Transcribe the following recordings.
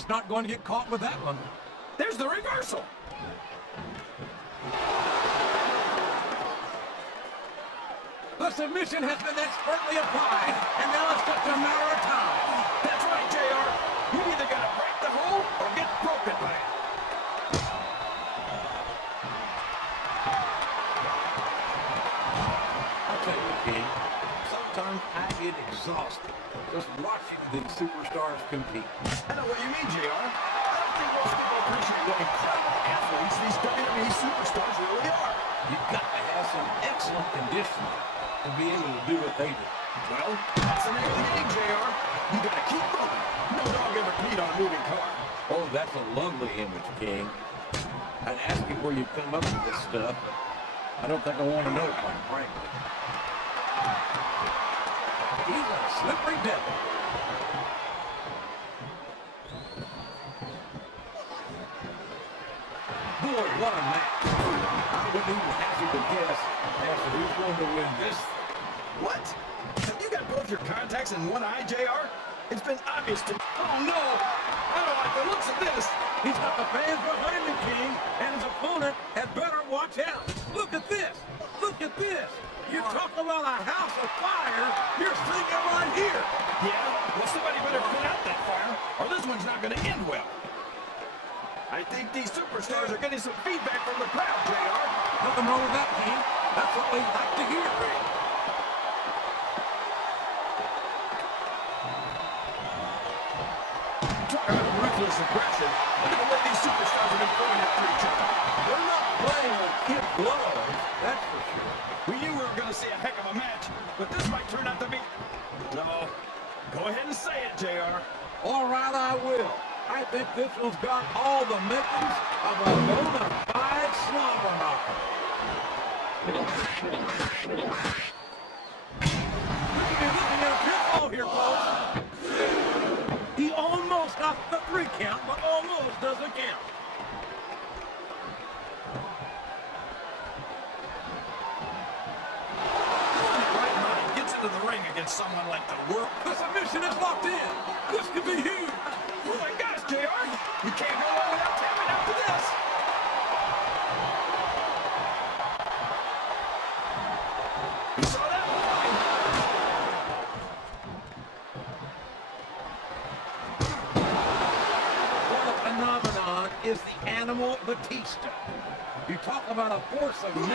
He's not going to get caught with that one. There's the reversal. The submission has been expertly applied, and now it's just a matter of time. That's right, JR. You either got to break the hold or get broken by it. I'll tell you, King, sometimes I get exhausted just watching these superstars compete. I know what you mean, JR. I don't think most people appreciate what incredible athletes these WWE superstars really are. You've got to have some excellent conditioning to be able to do what they do. Well, that's the name of the game, JR. You got to keep moving. No dog ever peed on a moving car. Oh, that's a lovely image, King. I'd ask you where you come up with this stuff. I don't think I want to know, quite frankly. He's a slippery devil. Boy, what a match. I wouldn't even hazard to guess as to who's going to win this. What? Have you got both your contacts in one eye, JR? It's been obvious to me. Oh, no! I don't like the looks of this. He's got the fans behind him, King, and his opponent had better watch out. Look at this. Look at this. You talk about a house of fire, you're seeing it right here. Yeah? Well, somebody better put out that fire, or this one's not going to end well. I think these superstars are getting some feedback from the crowd, JR. Nothing wrong with that, King. That's what we like to hear. Talk about ruthless aggression. Look at the way these superstars have been throwing after each other. They're not playing with kid gloves, that's for sure. We knew we were going to see a heck of a match, but this might turn out to be... No. Go ahead and say it, JR. All right, I will. I think this one's got all the makings of a bona fide slobber knocker. You're looking at a pinfall here, folks. He almost got the 3 count, but almost doesn't count. Right mind gets into the ring against someone like the world. The submission is locked in. This could be huge. Oh my gosh, JR! You can't go on without tapping out to this! You saw that one coming. What a phenomenon is the animal Batista. You talk about a force of nature,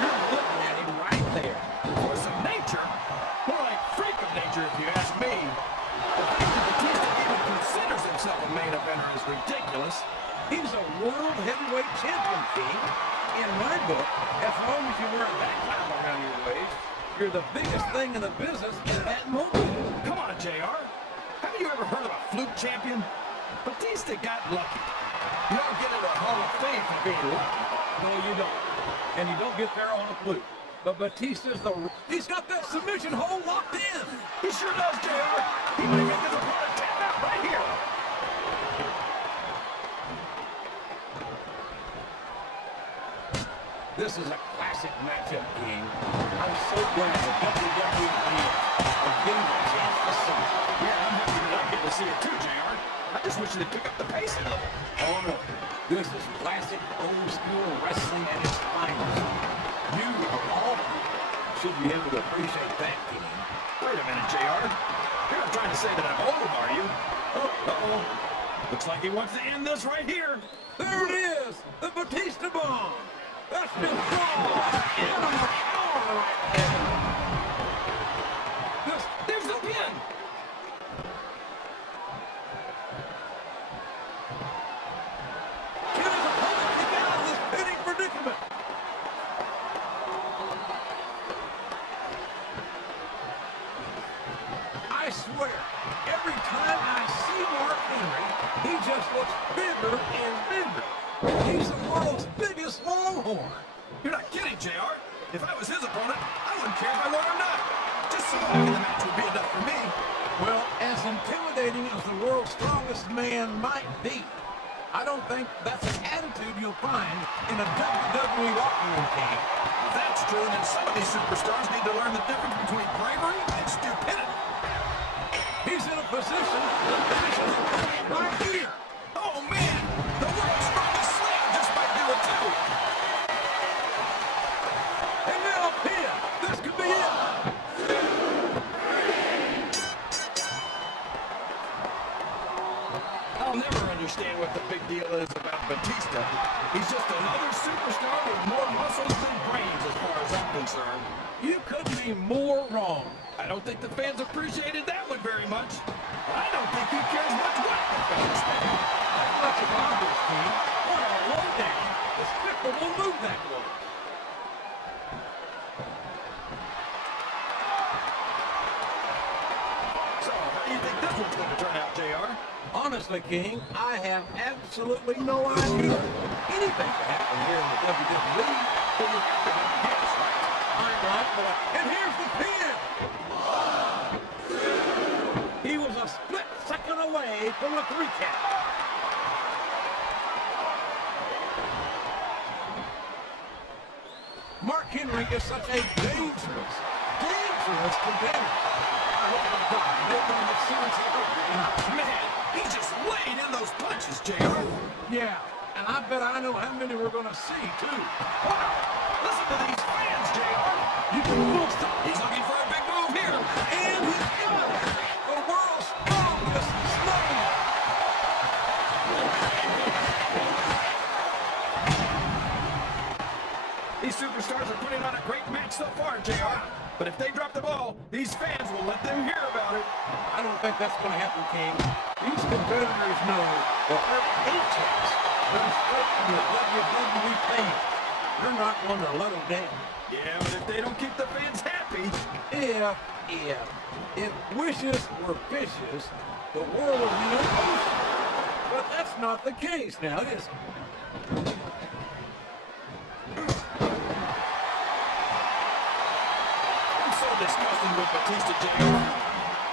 you're looking at him right there. Force of nature? More like freak of nature, if you ask me. The fact that Batista even considers himself a main eventer is ridiculous. He's a world heavyweight champion, King. In my book, as long as you wear that time around your waist, you're the biggest thing in the business in that moment. Come on, JR. Haven't you ever heard of a fluke champion? Batista got lucky. You don't get into the Hall of Fame for being lucky. No, you don't. And you don't get there on a fluke. But Batista's he's got that submission hold locked in. He sure does, JR. He might make his opponent tap out right here. This is a classic matchup, King. I'm so glad that WWE is getting a chance to see it. Yeah, I'm happy that I get to see it too, JR. I just wish they'd pick up the pace a little. Oh no, this is classic old school wrestling at its finest. You of all should be able to appreciate that, King. Wait a minute, JR. You're not trying to say that I'm old, are you? Uh-oh. Looks like he wants to end this right here. There it is, the Batista bomb. That's just raw animal power right there. There's the pin. Can his opponent get out of this pinning predicament? I swear, every time I see Mark Henry, he just looks bigger and bigger. He's the world's biggest longhorn. You're not kidding, JR. If I was his opponent, I wouldn't care if I won or not. Just surviving the match would be enough for me. Well, as intimidating as the world's strongest man might be, I don't think that's an attitude you'll find in a WWE locker room, King. If that's true, then some of these superstars need to learn the difference between bravery and stupidity. He He's in a position to finish his opponent right here. Oh, man! The world's strongest slam just might do it, too. And now a pin. This could be it. I'll never understand what the big deal is about Batista. He's just another superstar with more muscles than brains as far as I'm concerned. You couldn't be more wrong. I don't think the fans appreciated that one very much. I don't think he cares much what the fans think. That's much of obvious, team. What a lowdown. The skipper will move that one. So, how do you think this one's going to turn out, JR? Honestly, King, I have absolutely no idea. Anything can happen here in the WWE. So you have to have a guess, right? I'm right, but and here's the pin. He was a split second away from a 3 count. Mark Henry is such a dangerous competitor. I hope to God they're going to see us tonight. Man, he just laid in those punches, JR. Yeah, and I bet I know how many we're going to see, too. Wow, listen to these fans, JR. You can look up. He's looking for a big move here. And he's got it. The world's strongest slam. These superstars are putting on a great match so far, JR. But if they drop the ball, these fans will let them hear about it. I don't think that's going to happen, King. These competitors know that their paychecks come straight from the WWE fans. They're not going to let them down. Yeah, but if they don't keep the fans happy... If wishes were fishes, the world would be an ocean. But that's not the case now, is it? Discussing with Batista, JR.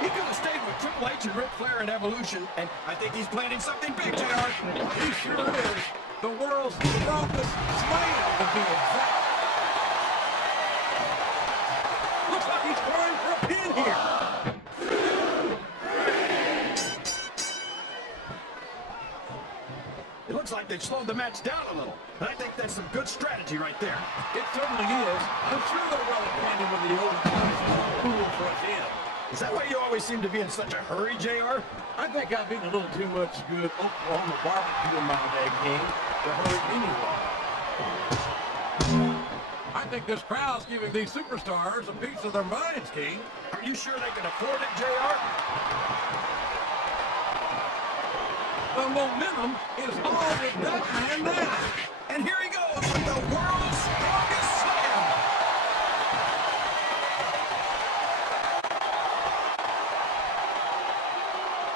He could have stayed with Triple H and Ric Flair in Evolution, and I think he's planning something big, JR. He sure is. The world's strongest slam, to be exact. Looks like he's trying for a pin here. It looks like they've slowed the match down a little. I think that's some good strategy right there. It certainly is. I'm sure they're well acquainted with the old guys who will rush in. Is that why you always seem to be in such a hurry, JR? I think I've eaten a little too much good Oklahoma barbecue in my day, King, to hurry anyway. I think this crowd's giving these superstars a piece of their minds, King. Are you sure they can afford it, JR? The momentum is all with that man now. And here he goes with the world's strongest slam.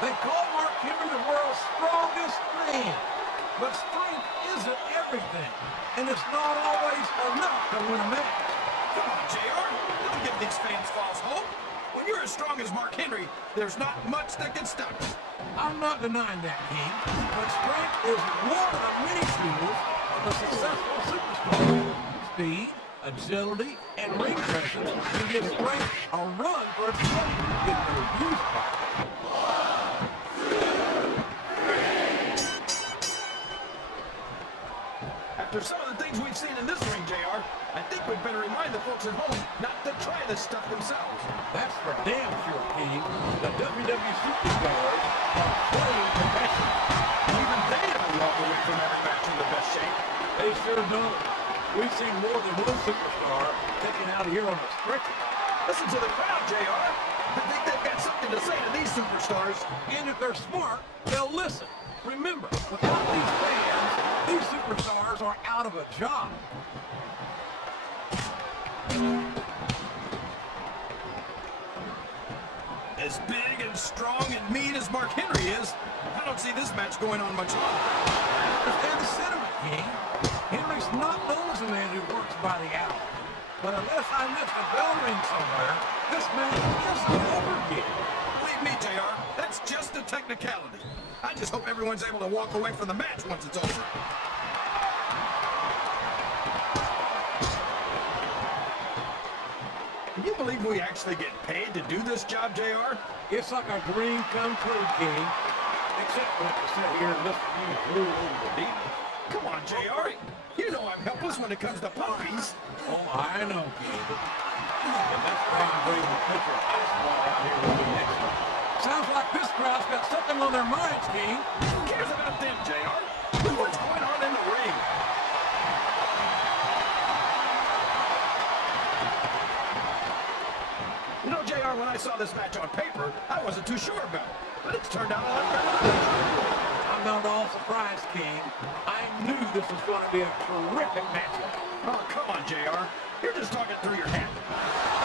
They call Mark Henry the world's strongest man. But strength isn't everything. And it's not always enough to win a match. Come on, JR. Don't give these fans false hope. When you're as strong as Mark Henry, there's not much that can stop you. I'm not denying that, King, but strength is one of the many tools of a successful superstar. Speed, agility, and ring presence can give strength a run for its money if they're used properly. After some of the things we've seen in this ring, JR, I think we'd better remind the folks at home not to try this stuff themselves. That's for damn sure, King. The WWE superstars are playing professionals. Even they don't walk away from every match in the best shape. They sure don't. We've seen more than one superstar taken out of here on a stretcher. Listen to the crowd, JR. I think they've got something to say to these superstars. And if they're smart, they'll listen. Remember, without these fans, these superstars are out of a job. As big and strong and mean as Mark Henry is, I don't see this match going on much longer. Understand the sentiment, King. Henry's not known as a man who works by the hour. But unless I missed a bell ring somewhere, this match isn't over yet. Believe me, JR, that's just a technicality. I just hope everyone's able to walk away from the match once it's over. Can you believe we actually get paid to do this job, JR? It's like a dream come true, King. Except when I sit here and listen to you drool over the deep. Come on, JR. You know I'm helpless when it comes to puppies. Oh, I know, King. And that's why I'm bringing the picture of baseball out here with me next time. Sounds like this crowd's got something on their minds, King. Who cares about them, JR? Look what's going on in the ring. You know, JR, when I saw this match on paper, I wasn't too sure about it. But it's turned out a lot better. I'm not all surprised, King. I knew this was going to be a terrific matchup. Oh, come on, JR. You're just talking through your hat.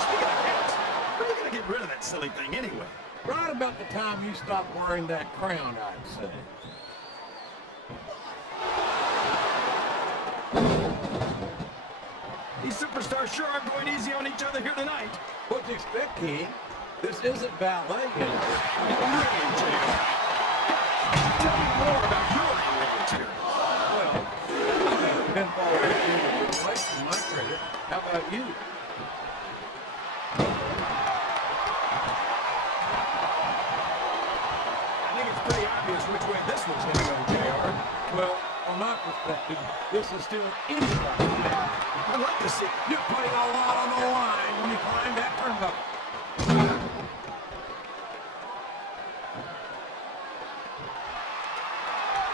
Speaking of hats, when are you going to get rid of that silly thing anyway? Right about the time you stop wearing that crown, I'd say. These superstars sure are going easy on each other here tonight. What do you expect, King? This isn't ballet anymore. Really, JR? Tell me more about your in-ring here. Well, pinfall referee that took place in my career. How about you? I think it's pretty obvious which way this one's going to go, JR. Well, from my perspective, this is still anybody's match. I'd like to see. You're putting a lot on the line when you climb that turnbuckle.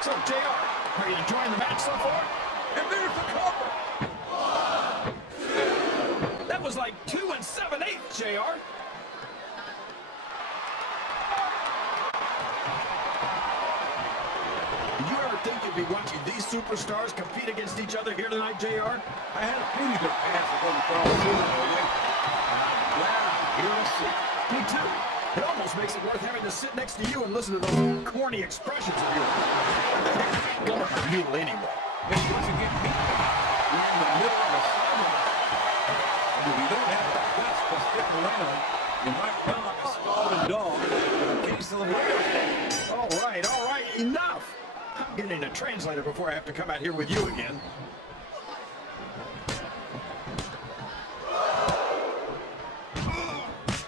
So, JR, are you enjoying the match so far? And there's the cover. That was like 2 7/8, JR. Did you ever think you'd be watching these superstars compete against each other here tonight, JR? I had a feeling that pass was going to fall sooner or later. Glad I'm here to see. Me too. It almost makes it worth having to sit next to you and listen to those corny expressions of yours. Go on, you anyway. And once you get beat, you're in the middle of a summer. And if you don't have the guts to stick around, you might run like a scalded dog with a case of the world. All right, enough. I'm getting a translator before I have to come out here with you again.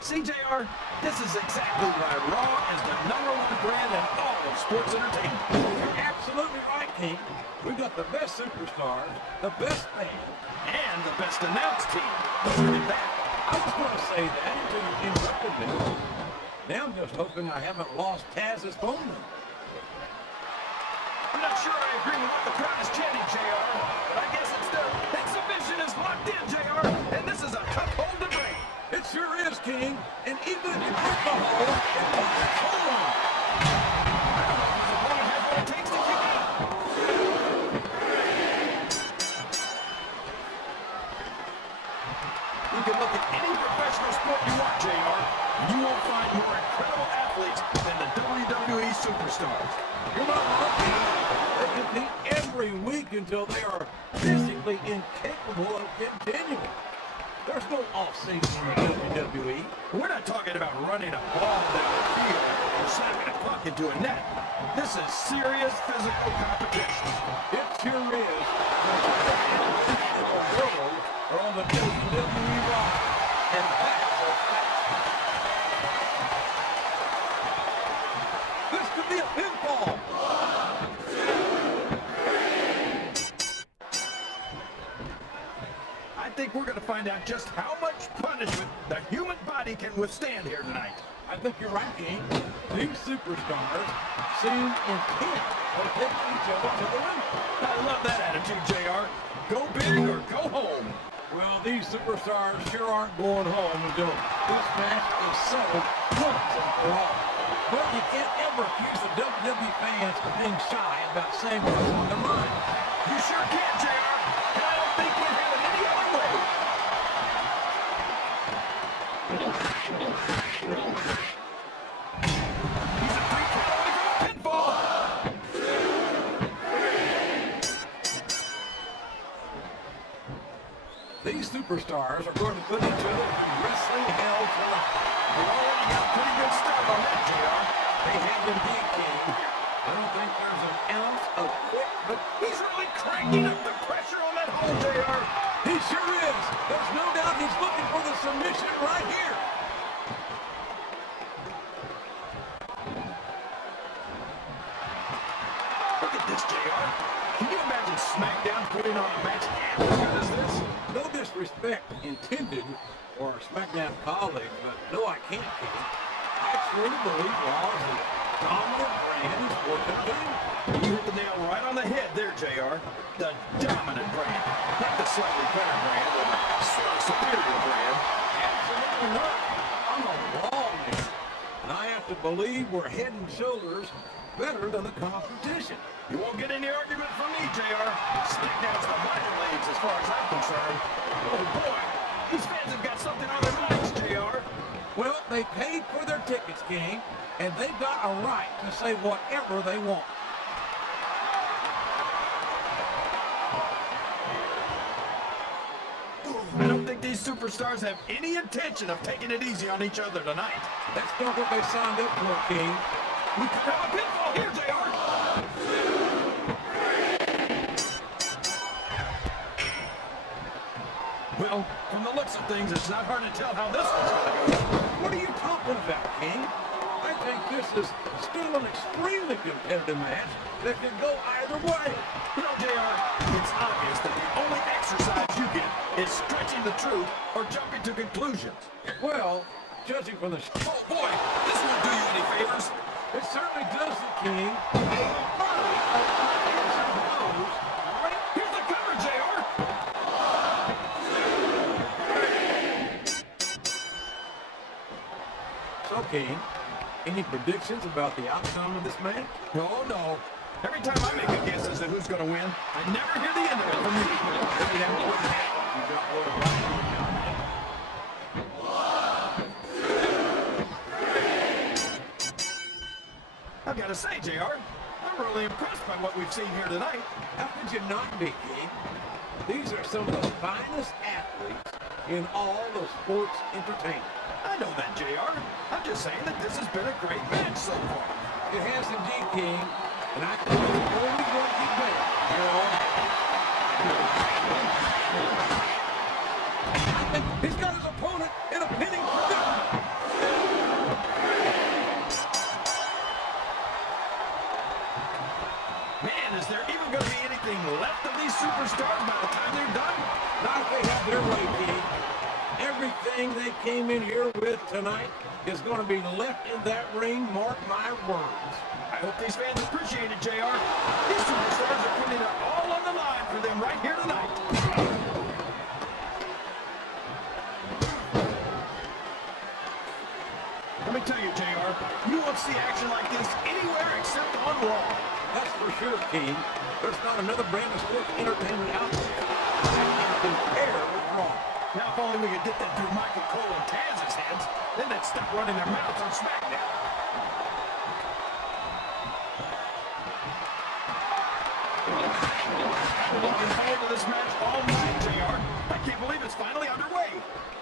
See, JR, this is exactly why Raw is the #1 brand in all of sports entertainment. You're absolutely right, King. We've got the best superstars, the best fans, And the best announced team. Look at that. I was going to say that until you interrupted me. Now I'm just hoping I haven't lost Taz's phone number. I'm not sure I agree with what the crowd is chanting, JR, but I guess it's still. That submission is locked in, JR, and this is a tough hold to break. It sure is, King. And even if you break the hole, it takes its hole. His opponent has what it takes to kick out. You can look at any professional sport you want, JR, and you won't find more incredible athletes than the WWE superstars. You're not lucky. They compete every week until they are physically incapable of continuing. There's no off-season in the WWE. We're not talking about running a ball down the field or slapping a puck into a net. This is serious physical competition. It sure is. The world are on the WWE roster. And that's a fact. This could be a pinfall. I think we're going to find out just how much punishment the human body can withstand here tonight. I think you're right, King. These superstars seem intent on taking each other to the limit. I love that attitude, JR. Go big or go home. Well, these superstars sure aren't going home until this match is settled once and for all. But you can't ever accuse the WWE fans of being shy about saying what's on their mind. You sure can, JR. And I don't think we'd have it any other way. He's a 3 count away from a pinfall. These superstars are going to put each other in wrestling hell tonight. They already got a pretty good start on that, JR. They have been beat, King. I don't think there's an ounce of quick, but He's really cranking up the pressure on that hole, JR. He sure is. There's no doubt he's looking for the submission right here. Look at this, JR. Can you imagine SmackDown putting on a match as good as this? No disrespect intended for our SmackDown colleagues, but no, I can't, King. I truly believe Raw is a dominant brand in sports entertainment. You hit the nail right on the head there, JR. The dominant brand. Not the slightly better brand, but a slightly superior brand. Absolutely not. I'm a Raw man, and I have to believe we're head and shoulders better than the competition. You won't get any argument from me, JR. SmackDown's the minor leagues as far as I'm concerned. Oh boy, these fans have got something on their minds, JR. Well, they paid for their tickets, King, and they've got a right to say whatever they want. I don't think these superstars have any intention of taking it easy on each other tonight. That's not what they signed up for, King. We could have a pinfall here, JR. Well, from the looks of things, it's not hard to tell how this one's going to go. What are you talking about, King? I think this is still an extremely competitive match that can go either way. You know, JR, it's obvious that the only exercise you get is stretching the truth or jumping to conclusions. Well, judging from the... Oh, boy, this won't do you any favors. It certainly does, the King. A party of those right. Here's the cover, JR. So, King, any predictions about the outcome of this match? Oh, no. Every time I make a guess as to who's going to win, I never hear the end of it from you. Maybe that wouldn't happen if you got one right. I've got to say, JR, I'm really impressed by what we've seen here tonight. How could you not be, King? These are some of the finest athletes in all of sports entertainment. I know that, JR. I'm just saying that this has been a great match so far. It has indeed, King, and I think it's only going to get better. He's got his opponent in a pinning predicament. Man, is there even going to be anything left of these superstars by the time they're done? Not if they have their way, King. Everything they came in here with tonight is going to be left in that ring, mark my words. I hope these fans appreciate it, JR. These superstars are putting it all on the line for them right here tonight. Let me tell you, JR, you won't see action like this anywhere except on Raw. That's for sure, King. There's not another brand of sports entertainment out there that can compare with Raw. Now, if only we could get that through Michael Cole and Taz's heads, then they'd stop running their mouths on SmackDown. I've been looking forward to this match all night, JR. I can't believe it's finally underway.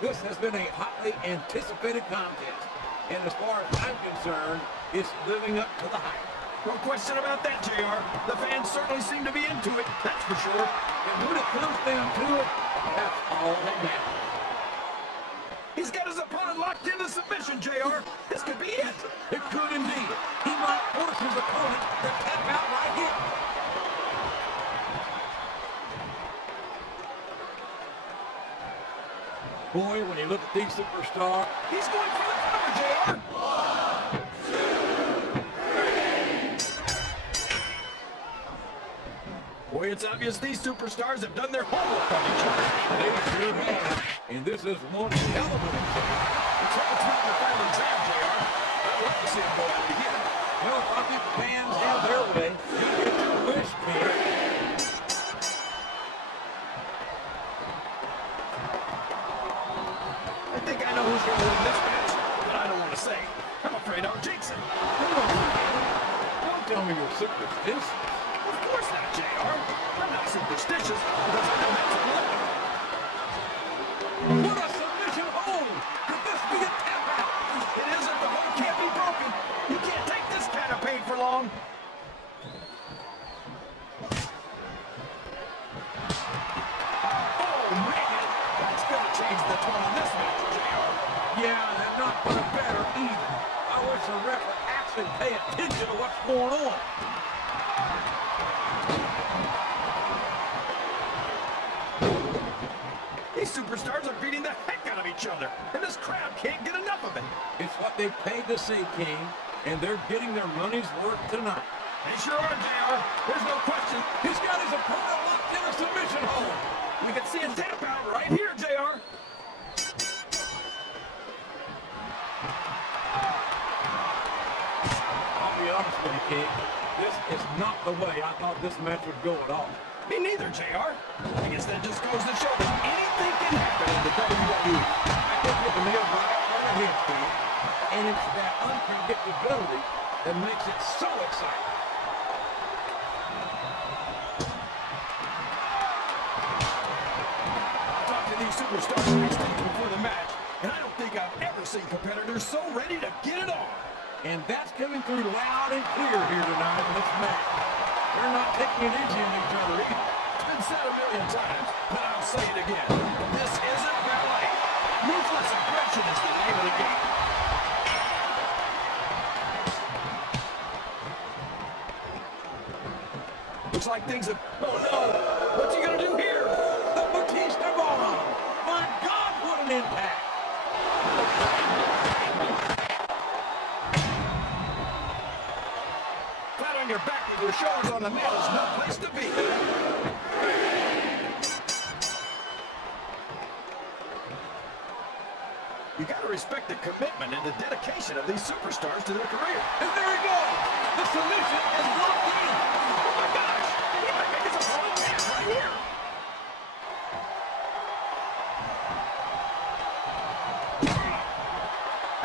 This has been a hotly anticipated contest, and as far as I'm concerned, it's living up to the hype. No question about that, JR. The fans certainly seem to be into it, that's for sure. And when it comes down to it, that's all that matters. He's got his opponent locked into submission, JR. This could be it. It could indeed. He might force his opponent to tap out right here. Boy, when you look at these superstars, He's going for the cover, JR. Boy, it's obvious these superstars have done their homework on each other. they sure have. And this is one hell of an example. It's like it's not the final exam, JR. I'd love to see him go at it again. Well, if I think the fans have their way, you get your wish, King. I think I know who's going to win this match, but I don't want to say. I'm afraid I'll jinx it. Don't tell me you're superstitious. Of course not, JR. I'm not superstitious because I know that's a law. What a submission hold! Could this be a tap out? It isn't. The hold can't be broken. You can't take this kind of pain for long. Oh, man, that's going to change the tone of this match, JR. Yeah, and not for the better either. I wish the ref would actually pay attention to what's going on. These superstars are beating the heck out of each other, and this crowd can't get enough of it. It's what they paid to see, King, and they're getting their money's worth tonight. They sure are, JR. There's no question. He's got his opponent locked in a submission hold. You can see a tap out right here, JR. I'll be honest with you, King. This is not the way I thought this match would go at all. Me neither, JR. I guess that just goes to show that anything can happen in the WWE. I think you can nail right on the head, King. And it's that unpredictability that makes it so exciting. I talked to these superstars backstage before the match, and I don't think I've ever seen competitors so ready to get it on. And that's coming through loud and clear here tonight in this match. They're not taking it easy on each other either. It's been said a million times, but I'll say it again. This isn't ballet. Ruthless aggression is the name of the game. Looks like things have... Oh, no! What's he gonna do here? The Batista bomb! My God, what an impact! Flat on your back with your shoulders on the mat is no place to be. You gotta respect the commitment and the dedication of these superstars to their career. And there he goes! The submission is locked in! Oh my gosh! He might make his opponent tap right here!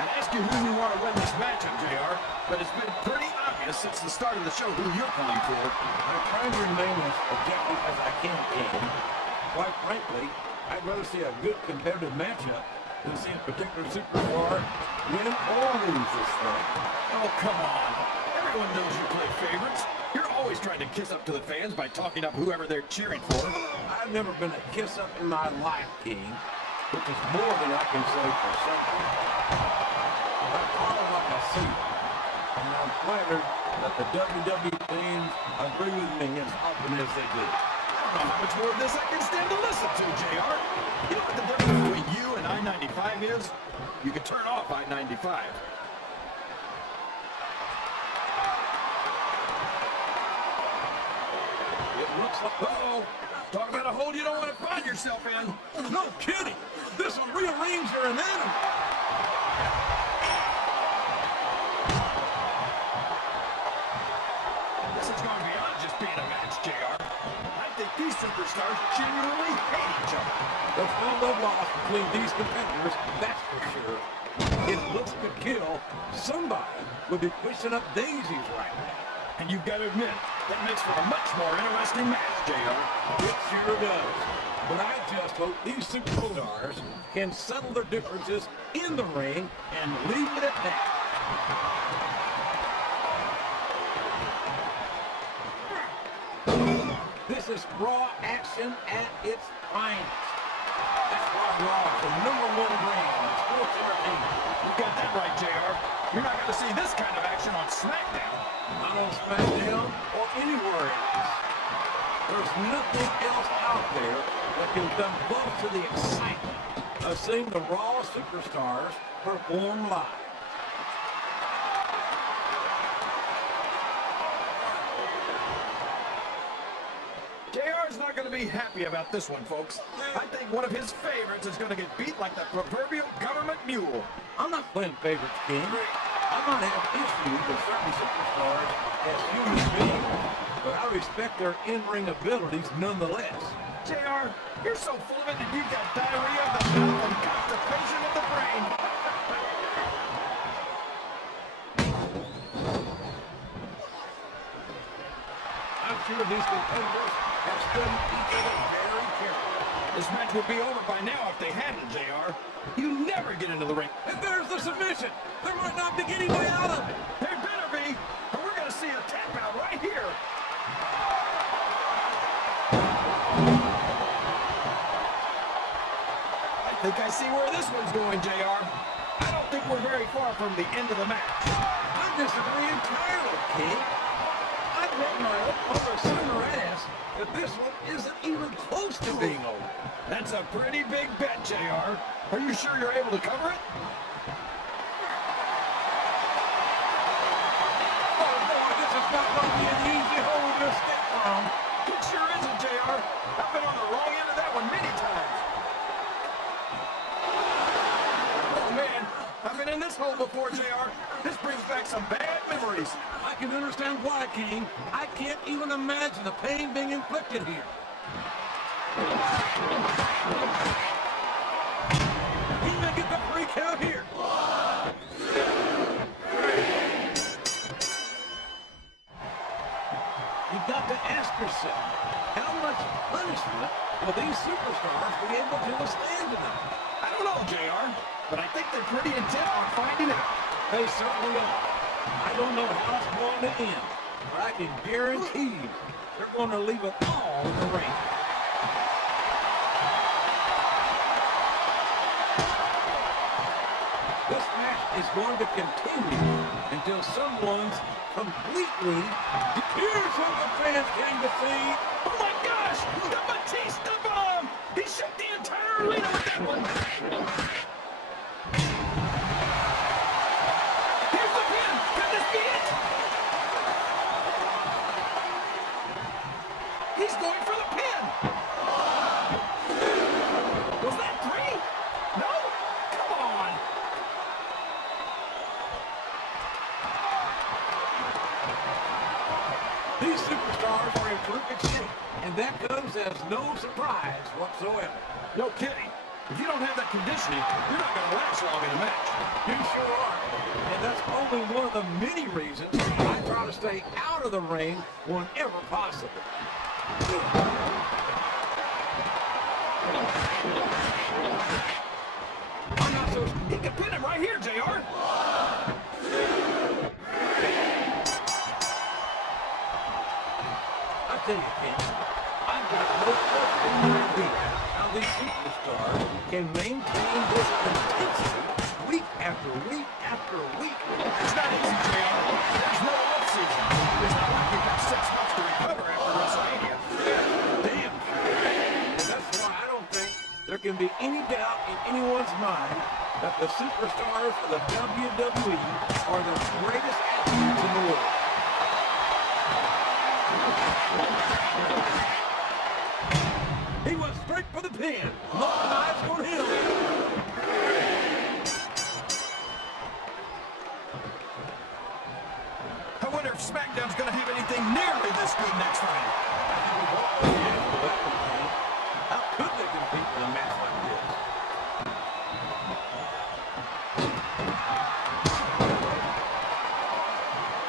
I'd ask you who you want to win this matchup, JR, but it's been pretty obvious since the start of the show who you're pulling for. I'm trying to remain as objective as I can, King. Quite frankly, I'd rather see a good competitive matchup than see a particular superstar win or lose this thing. Oh, come on. Everyone knows you play favorites. You're always trying to kiss up to the fans by talking up whoever they're cheering for. I've never been a kiss-up in my life, King, which is more than I can say for certain. I call it like I see it, and I'm flattered that the WWE fans agree with me as often as they do. I don't know how much more of this I can stand to listen to, JR. You know what the difference between you and I-95 is? You can turn off I-95. It looks like... Uh-oh. Talk about a hole you don't want to find yourself in. No kidding! This will rearrange your anatomy! This is going beyond just being a match, JR. I think these superstars genuinely hate each other. There's no love lost between these competitors, that's for sure. If looks could kill, somebody would be pushing up daisies right now. And you've got to admit, that makes for a much more interesting match, JR. It sure does. But I just hope these superstars can settle their differences in the ring and leave it at that. This is raw action at its finest. That's why Raw is the #1 brand in sports entertainment. You got that right, JR. You're not going to see this kind of action on SmackDown. Not on SmackDown or anywhere else. There's nothing else out there that can come close to the excitement of seeing the Raw superstars perform live. JR's not going to be happy about this one, folks. I think one of his favorites is going to get beat like the proverbial government mule. I'm not playing favorites, King. I might have issues with certain superstars as human beings, but I respect their in-ring abilities nonetheless. JR, you're so full of it that you've got diarrhea of the mouth and constipation of the brain. I'm sure these competitors have studied each other very carefully. This match would be over by now if they hadn't, JR. You never get into the ring. And there's the submission. There might not be any way out of it. There better be, or we're going to see a tap out right here. think I see where this one's going, JR. I don't think we're very far from the end of the match. I disagree entirely, King. I bet my over summer ass that this one isn't even close to being over. That's a pretty big bet, JR. Are you sure you're able to cover it? Oh boy, this is not going to be an easy hole to step from. It sure isn't, JR. I've been on the wrong end of that one many times. Oh man, I've been in this hole before, JR. This brings back some bad memories. I can understand why, King. I can't even imagine the pain being inflicted here. He may get the freak out here. You've got to ask yourself, how much punishment will these superstars be able to withstand tonight? I don't know, JR, but I think they're pretty intent on finding out. They certainly are. I don't know how it's going to end, but I can guarantee you they're going to leave it all in the ring. This match is going to continue until someone's completely... Here's what the fans came to see. Oh my gosh! The Batista bomb! He shook the entire arena with that one! Here's the pin! Could this be it? He's going for the pin! Was that 3? No? Come on! These superstars are in terrific shape, and that comes as no surprise whatsoever. No kidding. If you don't have that conditioning, you're not going to last long in a match. You sure are. And that's only one of the many reasons I try to stay out of the ring whenever possible. I'm not so... He can pin him right here, JR. I tell you, Ken, I've got no fucking idea how these superstars can maintain this intensity week after week after week. It's not easy, JR. There's no off-season. It's not like you've got 6 months to recover after WrestleMania. Damn. And that's why I don't think there can be any doubt in anyone's mind that the superstars of the WWE are the greatest athletes in the world. He went straight for the pin. Look, knives for him. I wonder if SmackDown's going to have anything nearly this good next time. How could they compete in a match like this?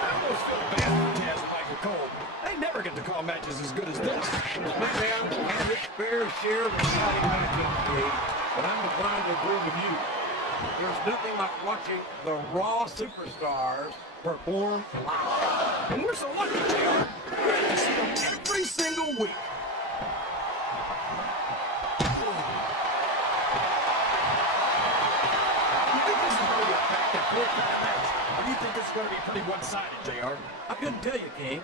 I almost feel bad for Taz and Michael Cole. They never get to call matches as good as this. SmackDown's had its fair share of exciting matchups, Dave, but I'm inclined to agree with you. There's nothing like watching the Raw superstars perform live. And we're so lucky, JR. We get to see them every single week. You think this is going to be a back-and-forth kind of match? Or do you think this is going to be pretty one-sided, JR? I couldn't tell you, King.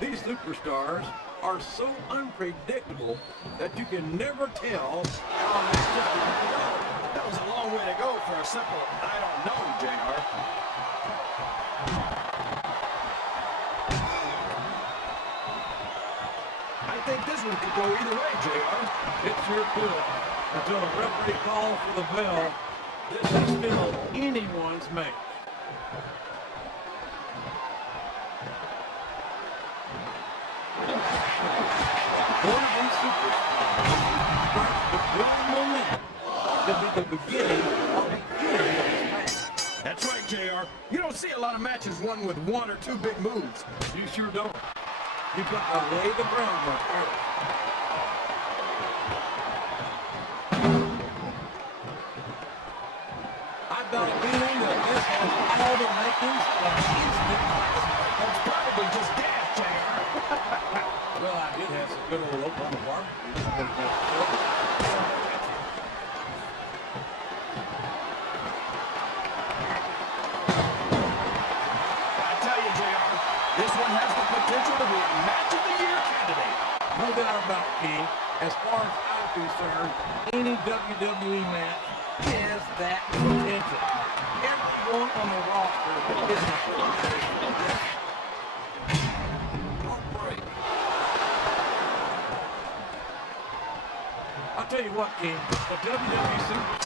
These superstars are so unpredictable that you can never tell how a match is going to go. That was a long way to go for a simple, I don't know, JR. I think this one could go either way, JR. It sure could. Until the referee calls for the bell, this is still anyone's match. One of these superstars starts to build momentum to be the beginning of the end of this match. That's right, JR. You don't see a lot of matches won with 1 or 2 big moves. You sure don't. You've got to lay the groundwork early. I've got a feeling that this has all the makings of instant classic. That's probably just gas, JR. Well, I did have some good old Oklahoma barbecue. potential to be a match of the year candidate. No doubt about it, King. As far as I'm concerned, any WWE match has that potential. Everyone on the roster is a break. I'll tell you what, King, the WWE Super